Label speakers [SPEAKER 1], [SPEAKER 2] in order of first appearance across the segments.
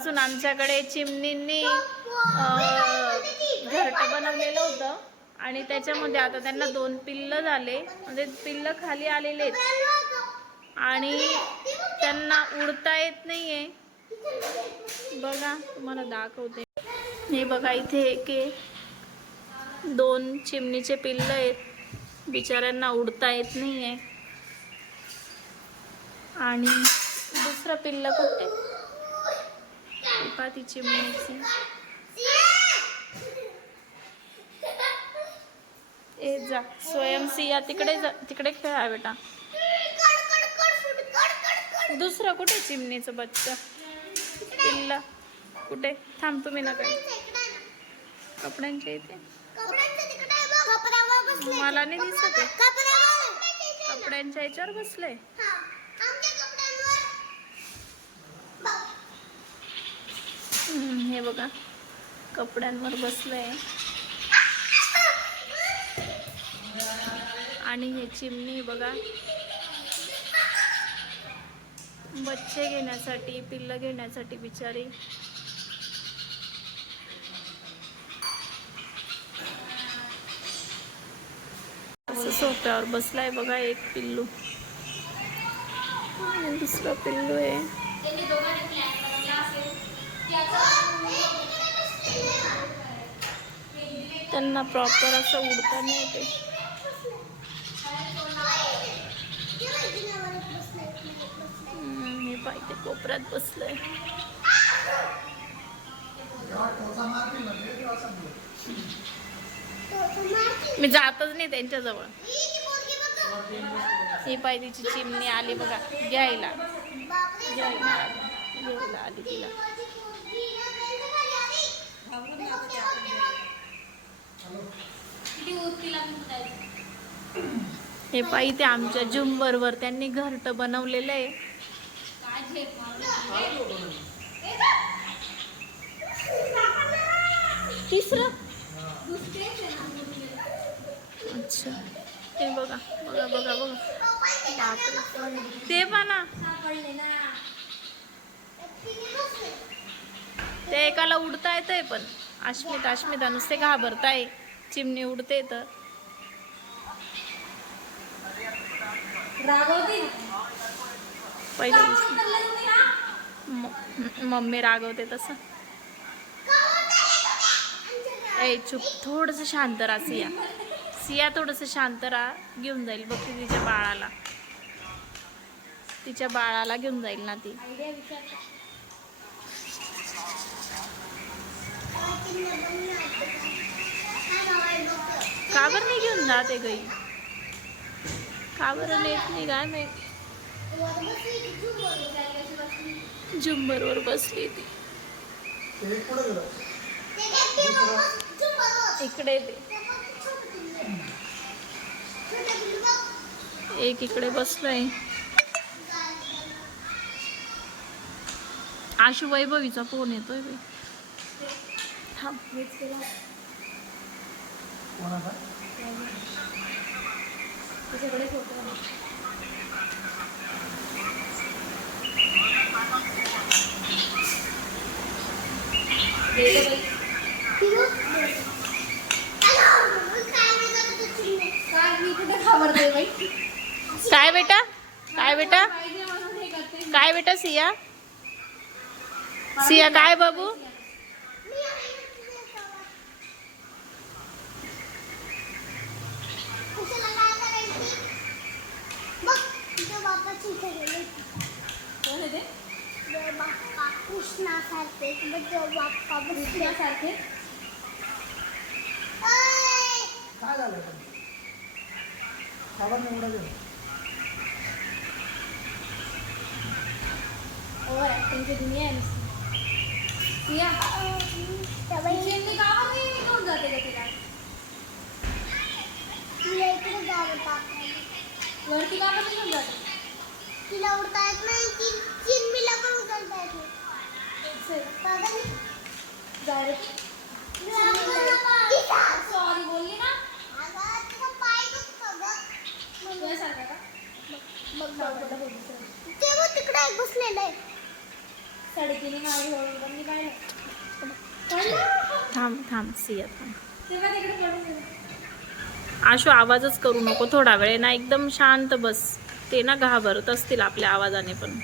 [SPEAKER 1] अजून आमच्याकडे चिमणींनी घरटं बनवलेलं होतं. आणि त्याच्यामध्ये आता त्यांना दोन पिल्लं झाले. म्हणजे पिल्लं खाली आलेले आहेत. आणि त्यांना उडता येत नाहीये. बघा तुम्हाला दाखवते. हे बघा इथे एक आहे दोन चिमणीचे पिल्लं आहेत. बिचाऱ्यांना उडता येत नाहीये. आणि दुसरं पिल्ल कुठे? पहा ती चिमणीची ए जा. स्वयंसिया तिकडे जा. तिकडे खेळा बेटा. दुसरं कुठे चिमणीचं बच्चा पिल्ला. कुठे? थांब तुम्ही नका. कपड्यांच्या इथे. मला नाही दिसत कपड्यांच्या याच्यावर बसलंय हम्म, हे बघा. कपड्यांवर बसलंय. आणि हे चिमणी बघा. बच्चे घेण्यासाठी पिल्लं घेण्यासाठी बिचारी. असं सोफ्यावर बसलाय बघा एक पिल्लू. दुसरं पिल्लू आहे. त्यांना प्रॉपर असं उडता नाही येते. हे पाहिजे कोपऱ्यात बसलंय. मी जातच नाही त्यांच्याजवळ. ही पाहिजेची चिमणी आली बघा घ्यायला. घ्यायला घ्यायला आली तिला. हे पाहिजे ते आमच्या जुंबरवर त्यांनी घरट बनवलेलं आहे. तिसरं. अच्छा. हे बघा बघा बघा बघा. ते पण ते एकाला उडता येतंय पण. अश्मिता अश्मिता नुसते घाबरताय. चिमणी उडते तर. पहिले मम्मी रागवते तसं. ए चुप थोडस शांत राहा सिया. सिया थोडस शांत राहा घेऊन जाईल. बघ ती तिच्या बाळाला. तिच्या बाळाला घेऊन जाईल ना ती. का बरं नाही घेऊन जाते गाई? का बरं नेत नाही काय माहिती? झुंबरवर बसली ती. इकडे एक इकडे बसलाय. आशु वैभवीचा फोन येतोय बाई. थांब
[SPEAKER 2] फोटो बाई. काय? मी कुठे घाबरते बाई?
[SPEAKER 1] काय बेटा? काय बेटा? काय बेटा सिया? सिया काय बाबू?
[SPEAKER 2] कोण आहे ते
[SPEAKER 3] कृष्णासारखे बाप्पा
[SPEAKER 2] कृष्णासारखे
[SPEAKER 4] काय झालं? आवाज एवढा गेला
[SPEAKER 2] ओव्हर ऍक्टिंगची दुनिया आहे नुसती सिया चिमणी बरं नाही घेऊन जाते का तिला? वरती का बरं नाही घेऊन जाते.
[SPEAKER 3] तिला उडता येत नाही ती चिमणीला पण उचलता येत नाही.
[SPEAKER 2] सॉरी बोलली ना.
[SPEAKER 3] ते तिकडे एक बसलेलं आहे.
[SPEAKER 2] साडेतीन मागे वळून पण मी
[SPEAKER 1] थांब थांब. सिया थांब.
[SPEAKER 2] तेव्हा तिकडे पडून गेलं.
[SPEAKER 1] आशू आवाजच करू नको. थोडा वेळ ना. एकदम शांत बस. ते ना घाबरत असतील आपल्या आवाजाने पण.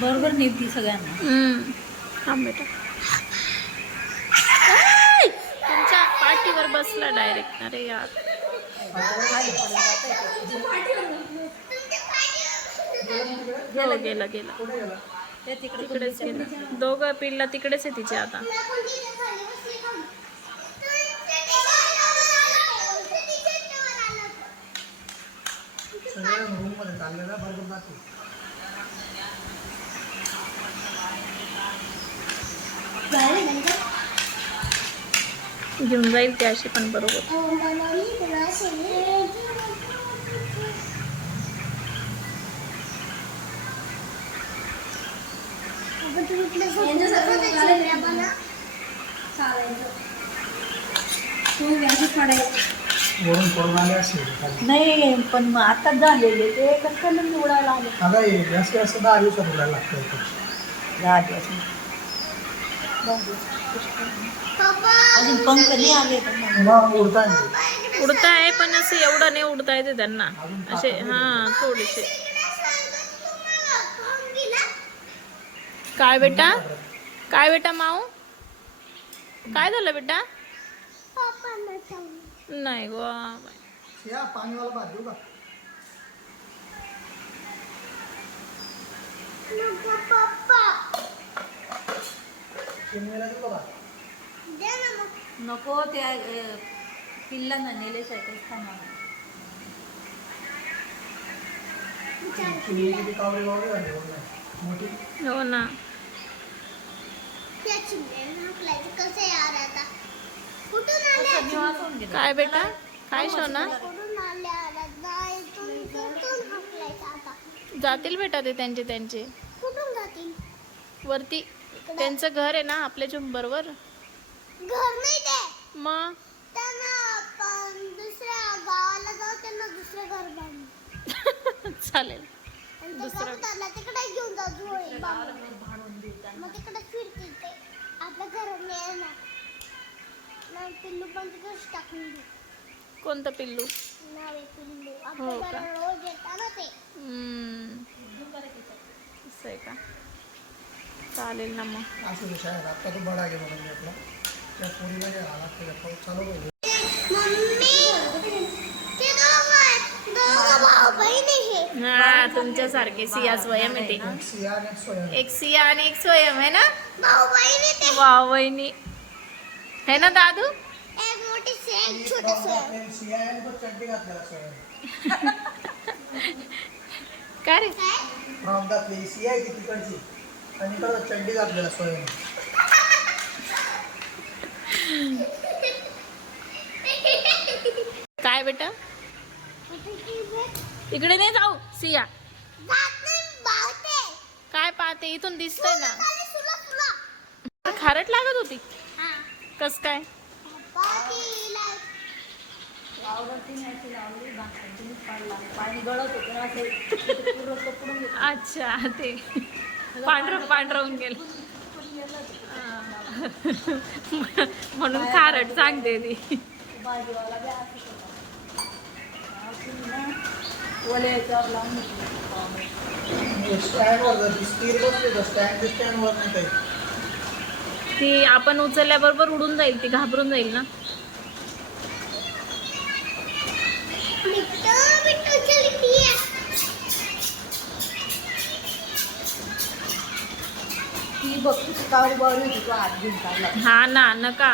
[SPEAKER 2] बरोबर नेमकी सगळ्यांना.
[SPEAKER 1] बेटा! तुमच्या पाठीवर बसला डायरेक्ट अरे यार. हो गेला गेला.
[SPEAKER 4] गेला
[SPEAKER 1] तिकडेच गेला. दोघं पिल्ला तिकडेच आहे तिचे आता.
[SPEAKER 4] सगळे रूममध्ये चालले ना बरोबर
[SPEAKER 3] म्हणजे?
[SPEAKER 1] घेऊन जाईल ते अशी पण बरोबर
[SPEAKER 3] हो.
[SPEAKER 2] चालायचं तू व्याजच पडायचं
[SPEAKER 4] वरून पडून आले असेल.
[SPEAKER 2] नाही पण मग आता झालेले ते कसं निवडायला आले
[SPEAKER 4] आता हे जास्त जास्त दहा दिवसात उडायला लागतं इथे.
[SPEAKER 2] दहा दिवस
[SPEAKER 3] पप्पा,
[SPEAKER 2] अजून पंख नाही आले तर मग.
[SPEAKER 4] मग उडताय ना.
[SPEAKER 1] उडताय पण असं एवढं नाही उडता येते त्यांना असे हा थोडेसे? काय बेटा काय बेटा माऊ काय झालं बेटा. नाही गो
[SPEAKER 4] या पाणीवाला भात देऊ का
[SPEAKER 3] नको पप्पा.
[SPEAKER 4] चिमणीला देऊ का
[SPEAKER 3] दे ना मग.
[SPEAKER 2] नको त्या अं, पिल्लांना
[SPEAKER 4] चिमणी किती कावरी वावरी झाली वरून. मोठी
[SPEAKER 1] हो ना
[SPEAKER 3] हाकलायचं कसं यार आता?
[SPEAKER 1] काय बेटा? काय सोना? जातील बेटा ते त्यांचे त्यांचे.
[SPEAKER 3] कुठून जातील?
[SPEAKER 1] वरती. त्यांचं घर आहे ना आपल्या झुंबरवर.
[SPEAKER 3] घर नाही ते.
[SPEAKER 1] मग?
[SPEAKER 3] त्यांना दुसरं पिल्लू पण टाकून देऊ
[SPEAKER 1] कोणतं पिल्लू?
[SPEAKER 3] नावे पिल्लू.
[SPEAKER 1] हो का?
[SPEAKER 3] घरात रोज येतात ना ते.
[SPEAKER 1] हम्म. असं आहे का? चालेल ना मग.
[SPEAKER 4] असं शाळेत आता तो बडा गेला म्हणजे आपला. त्या पोरीला जे आला ते पाऊस चालू होईल.
[SPEAKER 3] हे.
[SPEAKER 1] हा तुमच्यासारखे सिया स्वयं आहे ते.
[SPEAKER 4] सिया आणि सोया
[SPEAKER 1] एक सिया आणि एक स्वयं आहे ना?
[SPEAKER 3] भाऊ बहीण.
[SPEAKER 1] है ना दादू? काय रे?
[SPEAKER 4] इकडं
[SPEAKER 1] काय बेटा? तिकडे नाही जाऊ सिया. काय पाहते? इथून दिसतंय ना. खारट लागत होती. कस काय? अच्छा ते पांढर पांढरवून गेलं. म्हणून खारट सांगते ती.
[SPEAKER 4] स्टँडवर स्टँड स्टँडवर नाही. काही
[SPEAKER 1] ती आपण उचलल्याबरोबर उडून जाईल ती घाबरून जाईल ना. हा ना नका.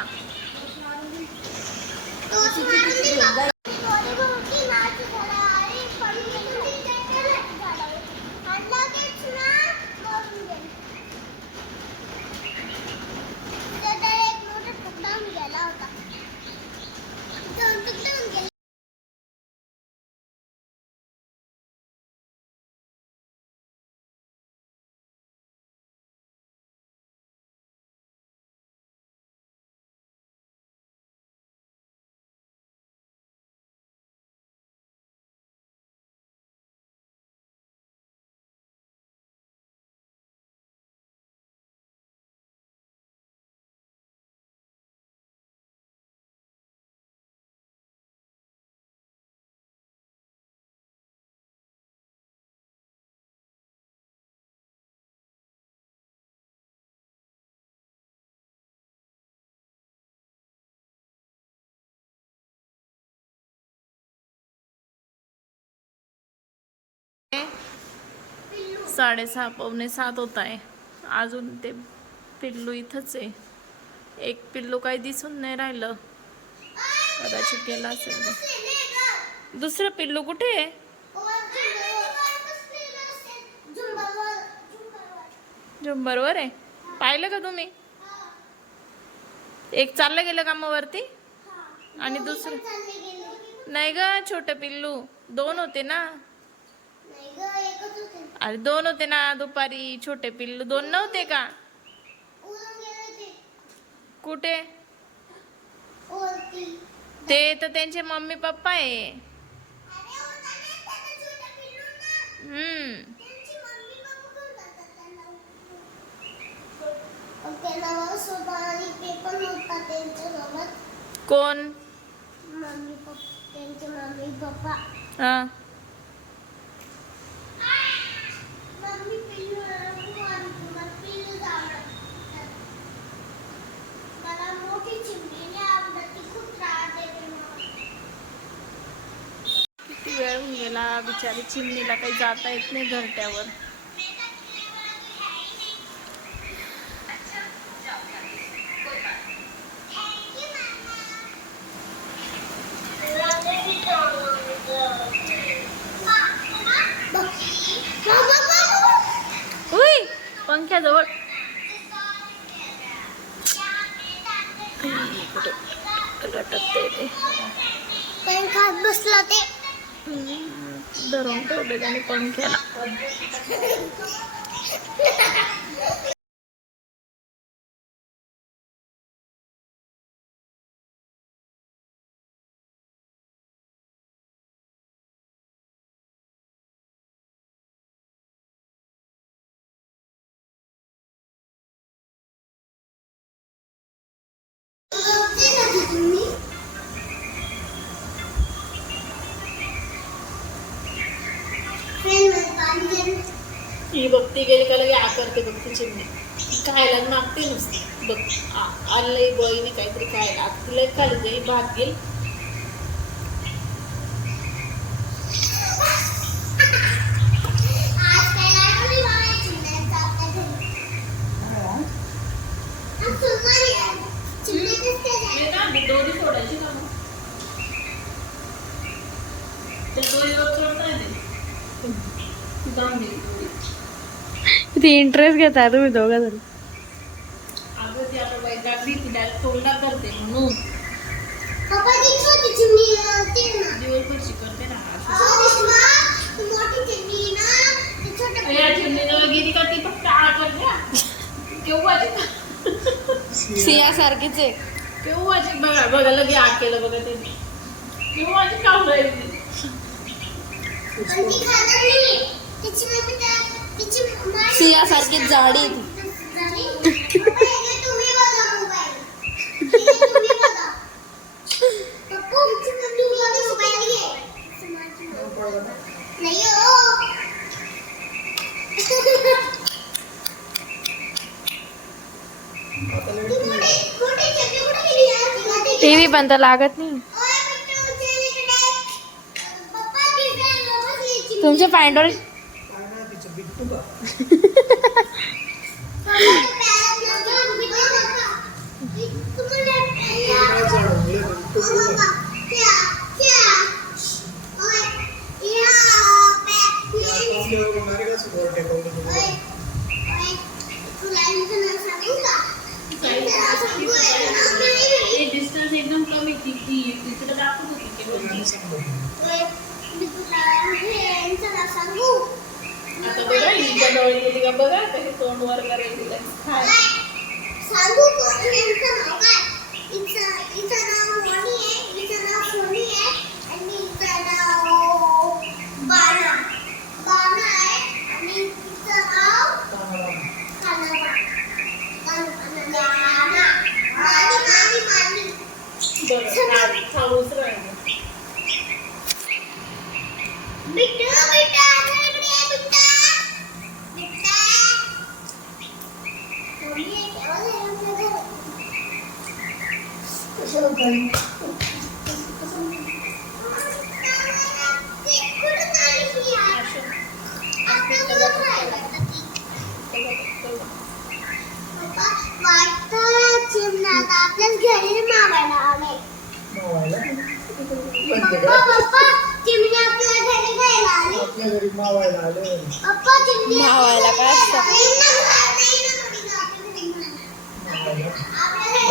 [SPEAKER 1] साडेसहा पावणे सात होत आहे. अजून ते पिल्लू इथंच आहे. एक पिल्लू काही दिसून नाही राहिलं. कदाचित गेला असेल दुसरं पिल्लू कुठे आहे? झुंबरवर आहे. पाहिलं का तुम्ही? एक चाललं गेलं कामावरती? आणि दुसरं? नाही ग छोटं पिल्लू. दोन होते ना. अरे दोन होते ना दुपारी छोटे पिल्लू. दोन नव्हते का? कुठे? ते तर त्यांचे मम्मी पप्पा आहे. हम्म. कोण?
[SPEAKER 3] मम्मी पप्पा त्यांचे मम्मी पप्पा.
[SPEAKER 1] हा
[SPEAKER 3] मम्मी पिल्लू मला पिल्लू आवडत मला मोठी चिमणी नाही आवडत ती खूप त्रास देते मला.
[SPEAKER 1] किती वेळ होऊन गेला बिचारी चिमणीला काही जाता येत नाही घरट्यावर. उई पंख्याजवळ. लटकते ते?
[SPEAKER 3] पेन खात बसला ते.
[SPEAKER 1] धरून ठेवले त्याने पंख्याला ही आणलंय बळीने काहीतरी खायला. आता तिला खाली जाईल भात घेईल दोरी सोडायची का मग.
[SPEAKER 2] ती इंटरेस्ट घेताय तुम्ही दोघं जण
[SPEAKER 1] अगं ती आता वैतागली ती डायरेक्ट तोंडा करते म्हणून.
[SPEAKER 3] ना.
[SPEAKER 1] करते का ती फक्त आ करते? केव्हाची
[SPEAKER 2] सिया सारखीच आहे.
[SPEAKER 1] केव्हाची बघा बघा लगे आ केलं बघा ते. केव्हाची काम राहिली
[SPEAKER 2] सिया सारखीच जाडी ती. पण तर लागत नाही।
[SPEAKER 3] ओय, पप्पा, उचल इकडे. पप्पा, तिथे बसली चिमणी.
[SPEAKER 2] तुमच्या पॅन्टवर
[SPEAKER 4] तिचं बिट्टू का काय चढवलं बिट्टू होणारे का सुपर टेकवलं तुम्हाला
[SPEAKER 1] ते डिस्टन्स एकदम कमी ती ती तिकडे दाखवत होती केव्हाची.
[SPEAKER 3] सांगू
[SPEAKER 1] आता बघा हिच्या गेली का बघा कशी तोंड वर तिला.
[SPEAKER 3] सांगू कोण यांचं नाव काय नाव मोनी आहे नाव सोनी आहे आणि नाव बाणा बाणा आहे आणि नाव नाना मानी मानी मानी
[SPEAKER 1] बरं,
[SPEAKER 3] बिट्टा इकडे ये, बिट्टा बिट्टा मम्मी केव्हा जाईल आपल्या घरी? कुठं चालली ती आज? आता तुझं काय वाटतं ती? पप्पा, वाटतं चिमण्यात आपल्याच घरी मावायला आले.
[SPEAKER 4] मावायला
[SPEAKER 3] पप्पा, पप्पा, चिमणी आपल्या घरी घ्यायला आली.
[SPEAKER 4] आपल्या घरी मावायला आले
[SPEAKER 3] पप्पा, चिमणी
[SPEAKER 1] मावायला काय असतं?
[SPEAKER 3] नाही ना, नाही ना, नाही ना, आपल्या घरी मावायला. आपल्या घरी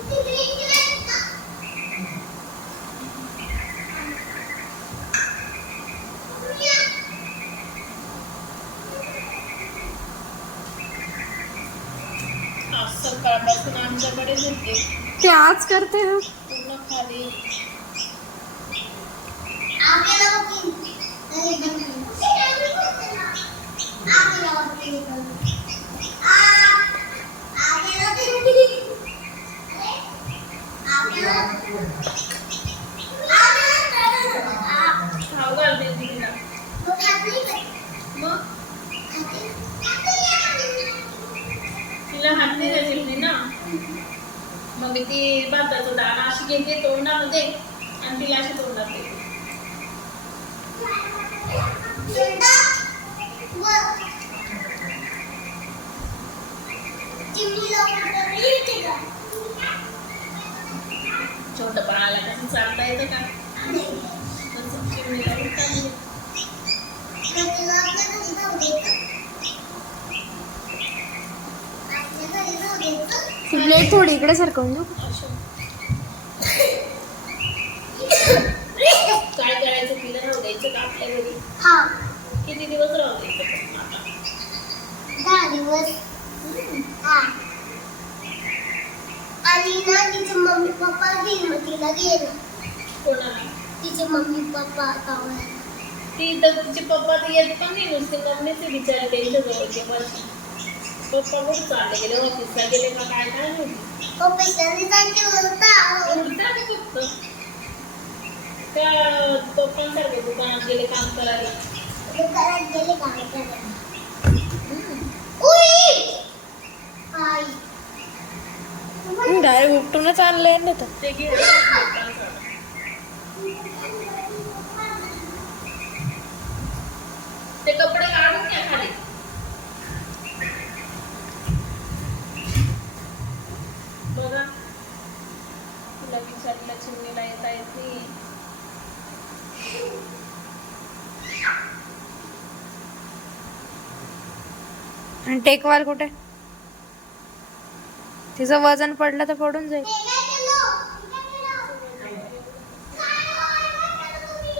[SPEAKER 3] तिकडे इकडे.
[SPEAKER 1] सकाळपासून आमच्याकडेच होते
[SPEAKER 2] ते आज करते हो.
[SPEAKER 1] पूर्ण तिला द्यायची होती ना. मग मी ती भाताचं दाणा अशी घेते तोंडामध्ये आणि तिला अशी तोंडात देते
[SPEAKER 3] चिमटा वर. चिमणीला उलटं येते का?
[SPEAKER 1] छोटं बाळाला कसं चालता येतं का.
[SPEAKER 2] ती प्लेट थोडी इकडे सरकवून देऊ.
[SPEAKER 1] काय करायचं तिला राहू द्यायचं का आपल्या घरी
[SPEAKER 3] हा
[SPEAKER 1] किती दिवस राहू द्यायचं?
[SPEAKER 3] दहा दिवस हा आणि ना तिचे मम्मी पप्पा घेईन मग तिला घेईन
[SPEAKER 1] कोणाला?
[SPEAKER 3] तिचे मम्मी पप्पा गावाला
[SPEAKER 1] ती तर तिचे पप्पा तर येत पण नाही नुसते कमनेचे बिचारे त्यांच्या वर्ष. पप्पा कुठे चालले गेले? ऑफिसला गेले का काय? काय माहिती?
[SPEAKER 3] होता.
[SPEAKER 1] उलटा नाही फक्त त्या पप्पांसारखे दुकानात गेले काम करायला?
[SPEAKER 3] दुकानात गेले काम करायला. उई! आई.
[SPEAKER 2] डायरेक्ट उपटूनच आणलंय ना तर
[SPEAKER 1] ते. गेले पप्पांकडे. ते कपडे काढून घ्या खाली. बघा. तुला विचारला चिमणीला येता येत नाही.
[SPEAKER 2] आणि टेकवाल कुठे? तिचं वजन पडलं तर पडून जाईल
[SPEAKER 3] ते काय केलं? ते काय केलं? काय होय, काय केलं तुम्ही?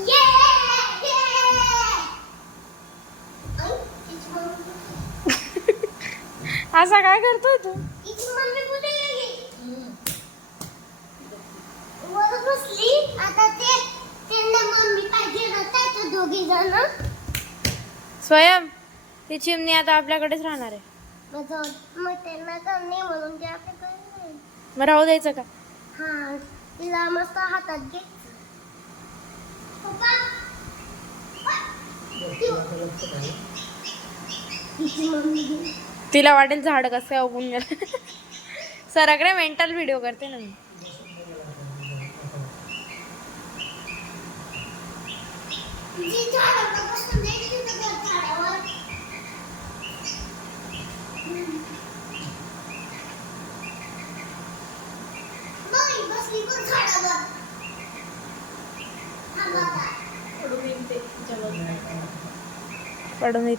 [SPEAKER 3] ये, ये. आई, तिची मम्मी
[SPEAKER 2] असा काय करतोय तू?
[SPEAKER 3] मम्मी कुठे गेली वर बसली. आता ते त्यांना मम्मी पाहिजे तर दोघी जण.
[SPEAKER 2] स्वयं ती चिमणी आता आपल्याकडेच राहणार आहे.
[SPEAKER 3] मग मग त्यांना तर नाही म्हणून ते आपल्याकडे नाही.
[SPEAKER 2] मग राहू द्यायचं का?
[SPEAKER 3] हा तिला मस्त हातात घे. पप्पा. तिची मम्मी घे.
[SPEAKER 2] तिला वाटेल झाड कसं उगून गेलं. सराकडे मेंटल व्हिडिओ करते ना मी.
[SPEAKER 1] पडून
[SPEAKER 2] येत.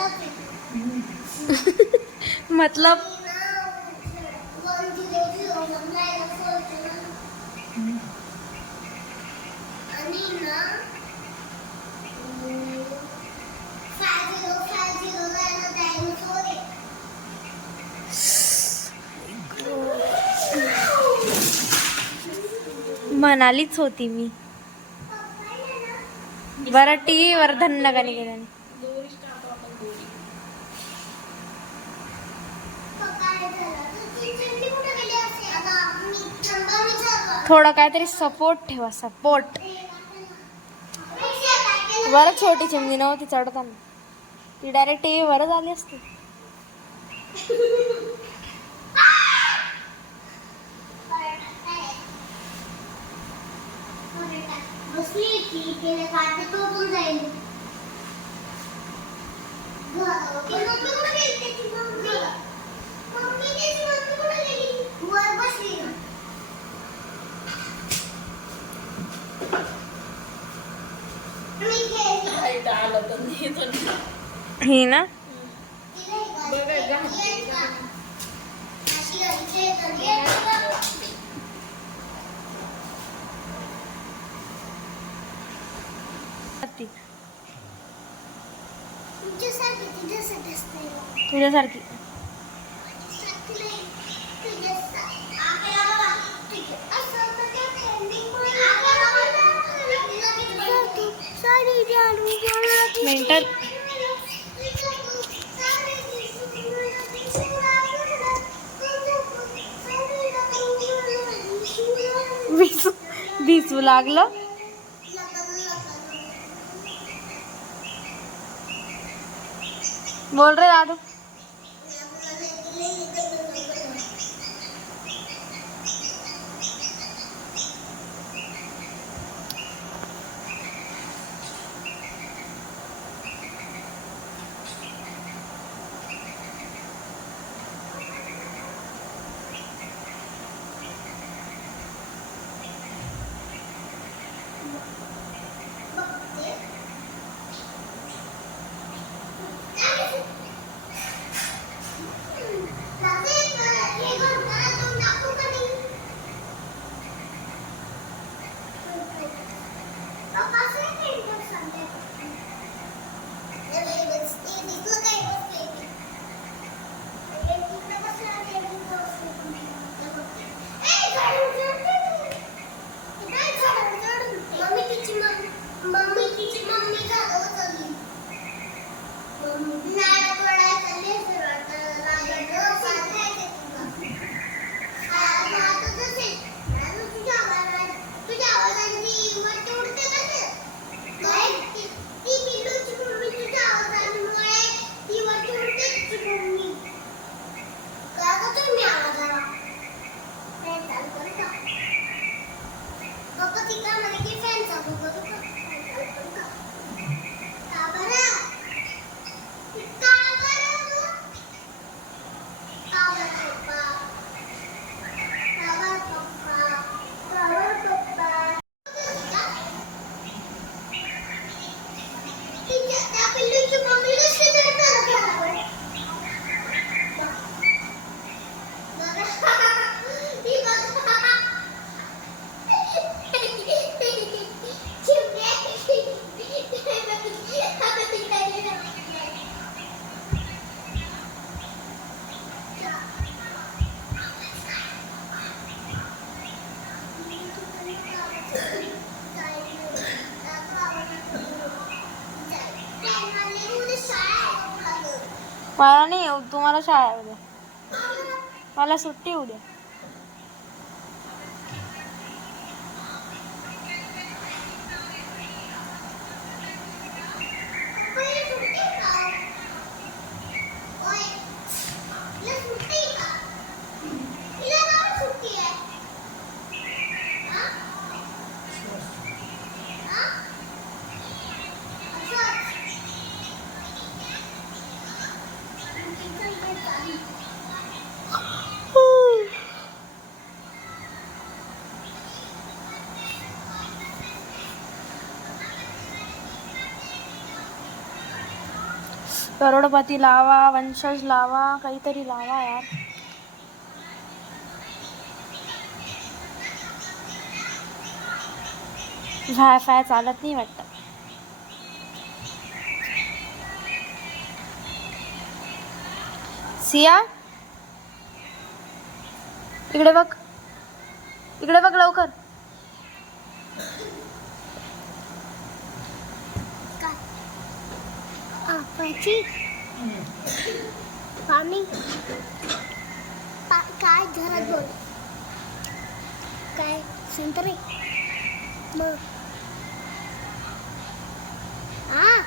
[SPEAKER 3] मतलब? मनालीच होती मी. बरं टी वर धन्य गाणी गेल्याने थोडं काहीतरी सपोर्ट ठेवा सपोर्ट बरं छोटी चिमणी नव्हती चढताना ती डायरेक्ट टी व्हीवरच आली असती
[SPEAKER 1] जाईल Gina. Yo salgo, yo salgo,
[SPEAKER 3] este yo मिनटात लागलं. बोल रे दादू
[SPEAKER 2] ഞാൻ शाळेमध्ये. मला सुट्टी उद्या
[SPEAKER 3] पहिली सुट्टी का? ओय, हिला सुट्टी का? हिला काहून सुट्टी आहे? हा? हा? असंच. टीचर भेटतात.
[SPEAKER 2] करोडपती लावा वंशज लावा काहीतरी लावा यार. झाय फाय चालत नाही वाटतं. सिया? इकडे बघ. इकडे बघ लवकर.
[SPEAKER 3] आपाची पाणी पा- काय घरात बोल काय संत्रे मग आ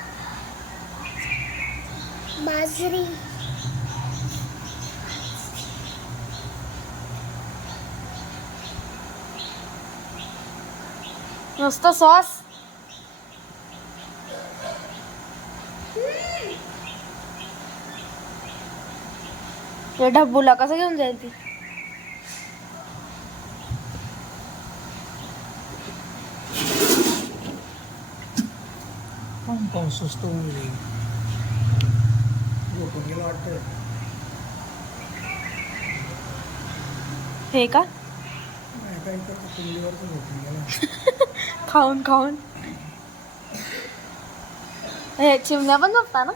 [SPEAKER 3] बाजरी
[SPEAKER 2] नुसतं सॉस हे ढब्बूला कसं घेऊन जाईल ती?
[SPEAKER 4] पण पाऊस स्वस्त होऊन गेली झोपून गेलं वाटतं.
[SPEAKER 2] हे का?
[SPEAKER 4] गेला.
[SPEAKER 2] खाऊन खाऊन. हे चिमण्या पण झोपता ना?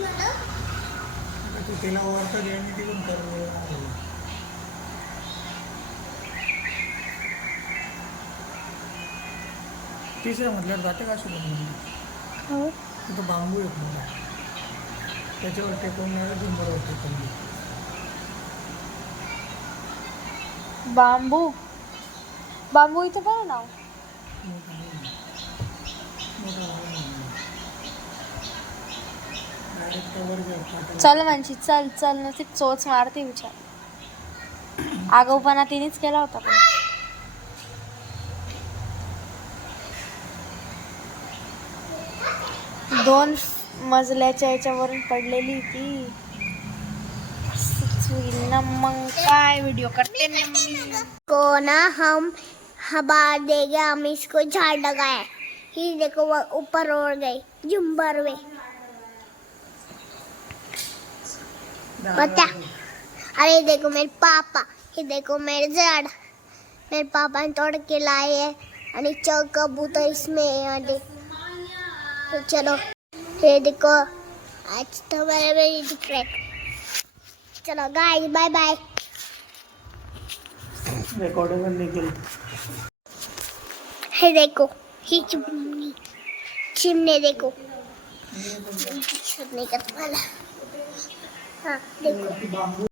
[SPEAKER 3] झालं
[SPEAKER 4] आता तू तिला वरचं घे आणि तिकडून कर तिसऱ्या म्हटल्यावर जाते का सुद्धा तिथं बांबू येत मला त्याच्यावर टेकून नाही झुंबरवर टेकून घे.
[SPEAKER 2] बांबू? बांबू इथं काय नाव? चल म्हणजे चल चल नसीब चोच मारते विचार. आगाऊपणा तिनेच केला होता पण. दोन मजल्याच्या याच्यावरून पडलेली ती. व्हिडिओ करते
[SPEAKER 3] को ना हम हवा देंगे, हम इसको झाड़ लगाए। ही देखो, वो ऊपर उड़ गई झुम्बर में। बता अरे देखो, मेरे पापा, ये देखो, मेरे झाड़। मेरे पापा ने तोड़ के लाए है अरे चौ कबूतर इसमें है तो चलो, ये देखो, आज तो मेरे में दिख रहा चलो गाइस बाय बाय
[SPEAKER 4] रेकॉर्डिंग नाही केलं.
[SPEAKER 3] हे देखो ही चिमनी चिमने देखो. नाही का तुम्हाला? हा देखो.